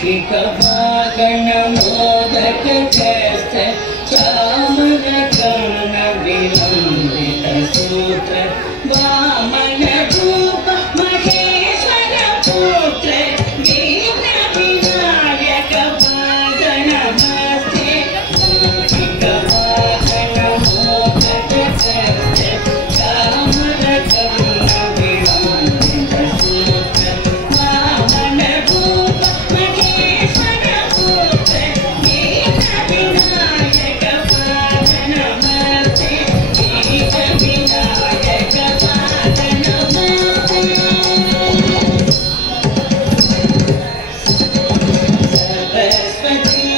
शिखवागणमोदक चैत्र चामरकर्ण विलंबित सूत्र वामन रूप महेश्वर पुत्र दीन विनायक पाद नमस्ते शिखवागणमोदक चैत्र चामरकर्ण विलंबित सूत्र वामन रूप महेश्वर पुत्र दीन विनायक पाद नमस्ते दीन विनायक पाद नमस्ते सरस्वती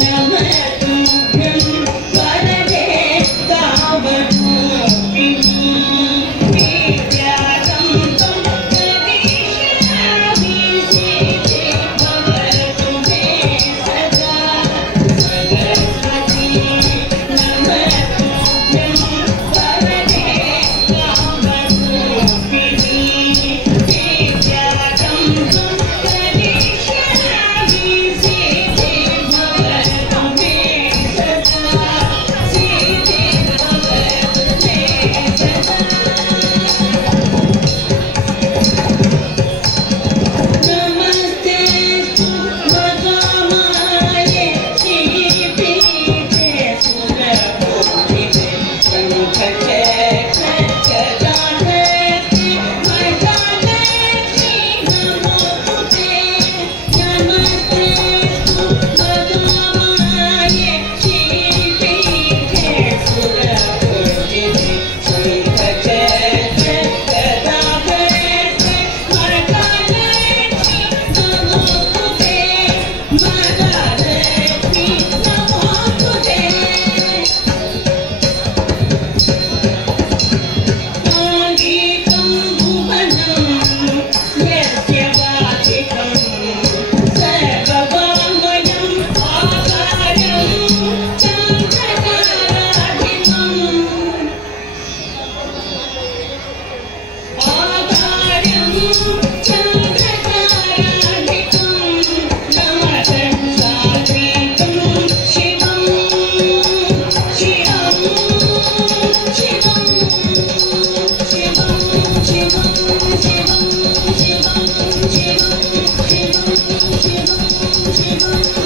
नमस्तुभ्यं वरदे कामरूपिणी विद्यारम्भं करिष्यामि सिद्धे भवतु मे सदा सरस्वती नमस्तुभ्यं वरदे कामरूपिणी विद्यारम्भं करिष्यामि सिद्धे भवतु मे सदा सिद्धे भवतु मे सदा नमस्तेस्तु भगवाय श्रीपीठे सुरपूजिते शङ्खचक्र गदाधरे महालक्ष्मी नमोस्तुते नमस्तेस्तु भगवाय श्रीपीठे सुरपूजिते शङ्खचक्र गदाधरे महालक्ष्मी नमोस्तुते महालक्ष्मी नमोस्तुते साङ्गीतं भुवनं यस्य वाचिकं सर्ववाङ्मयं आकारं चन्द्रताराधिपम् आकारं चन्द्रताराधिपं नमतं सात्विकं शिवं शिवं शिवं शिवं शिवं शिवं शिवं शिवं शिवं शिवं शिवं